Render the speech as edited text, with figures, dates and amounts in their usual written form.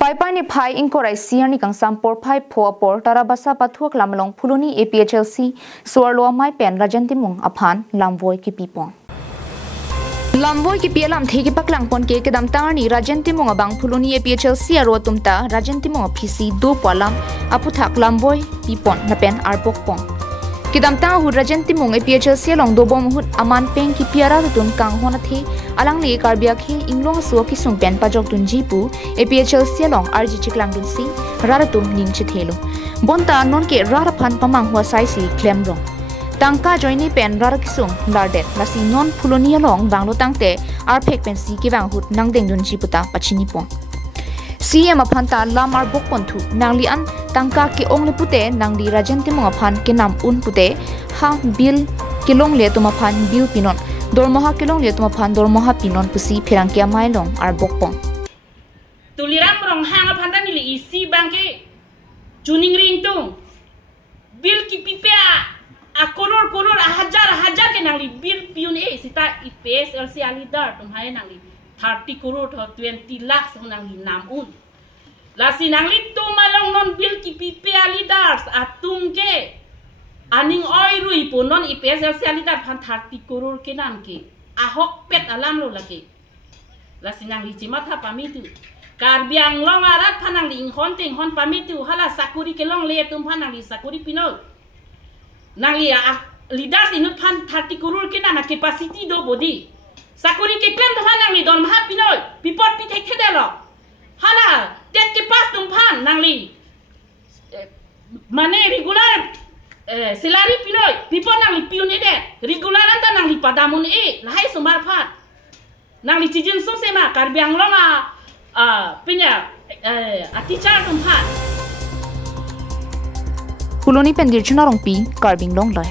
Pai pai ni pai inkorai siar ni kang sampor pai por tarabasa pathuak lamlong Phuloni APHLC suarlo mai pen Rajen Timung aphan lamvoi kepi pong. Lamvoi kepi lam thegi paklang pon ke kedam tangani Rajen Timung abang Phuloni APHLC aro tumta Rajen Timung PC do palam aputhak lamvoi pipon na pen arbok pong. Kedam tang hu Rajen Timung APHLC long do bom hut aman peng ki piara tun kang hona the alang le karbia khe inglong so ki sung pen pajok tun jipu APHLC long RG chiklang dun si raratum ning che thelo bonta non ke rara phan pamang hwa sai si klem rong tangka joini pen rar kisung lardet lasi non Phuloni long banglo tangte arphek pen si ki bang hut nang deng dun jiputa pachini pong CM aphanta lamar bok ponthu nangli an tangka ki ongle pute nangli Rajen Timung aphan ke nam un pute ha bil kilong le tuma phan bil pinon dormoha kilong le tuma phan dormoha pinon pusi phirang kya mailong ar bok pong tuliram rong hang aphan ta ni isi bangke tuning ring tung bil ki pipea a koror a hajar ke nangli bil piun e sita IPHLC alidar tum hai nangli 30 crore to 20 lakhs nangli nam un lasi nangli tu malong non bil ki pipea lidars atum ke aning oi rui po non IPHLC alidar phan 30 crore ke nam ke ahok pet alam lo lagi lasi nangli cimat ha pamitu karbiang long arat phanang ling hon ting hon pamitu hala sakuri ke long le tum phanang li sakuri pino nangli lidars inut phan 30 crore ke na capacity do body sakuri ke klem to phanang li don ma pino pipot pi thek thedelo hala tet ke pas tum phan nangli mane regular salary pino pipot nangli piun ede regular anta nangli padamun e lahai sumar phat nangli chijin so sema karbiang long pinya atichar tum phan Phuloni pendir chuna rong pi karbing long lai